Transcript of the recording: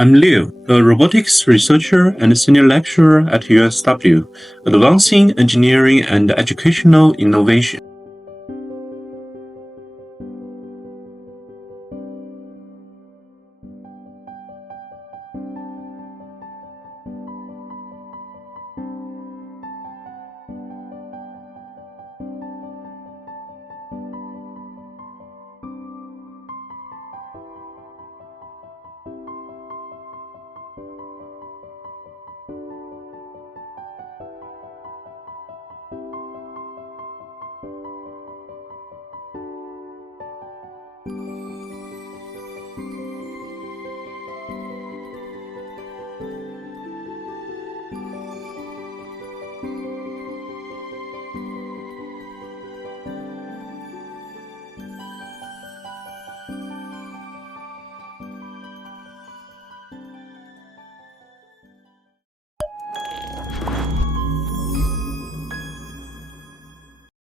I'm Liao, a robotics researcher and senior lecturer at UNSW, advancing engineering and educational innovation.